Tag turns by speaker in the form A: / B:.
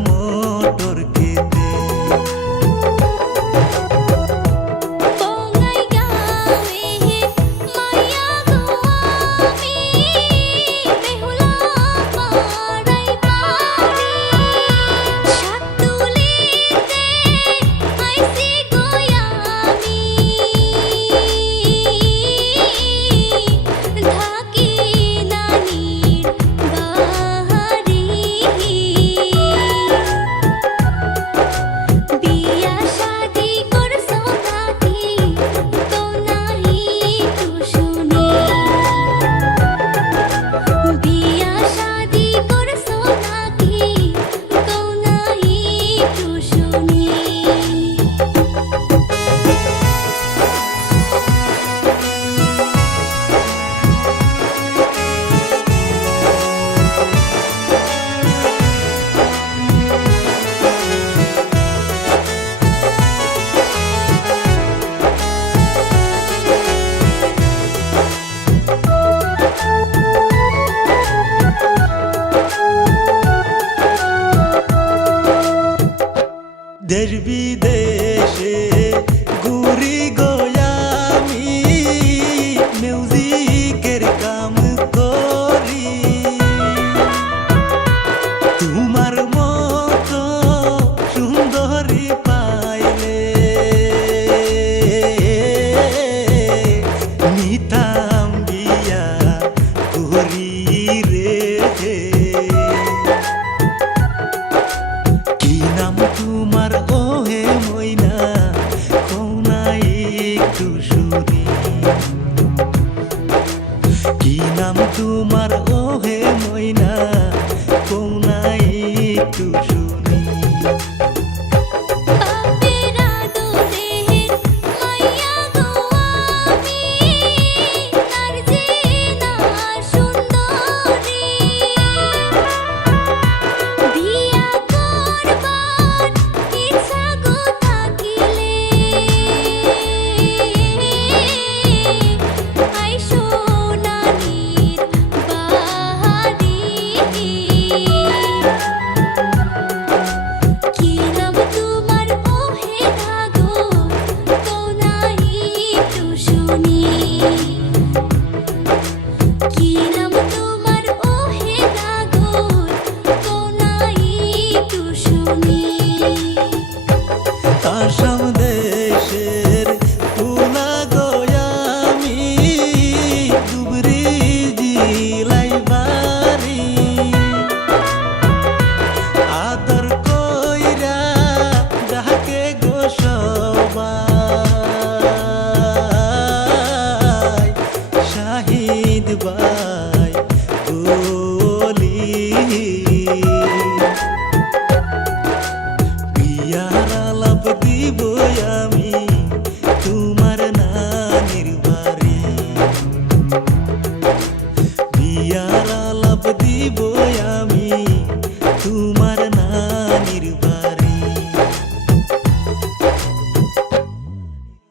A: Oh. Derbi দেখবাই বলি বিয়ার আলাপ দিব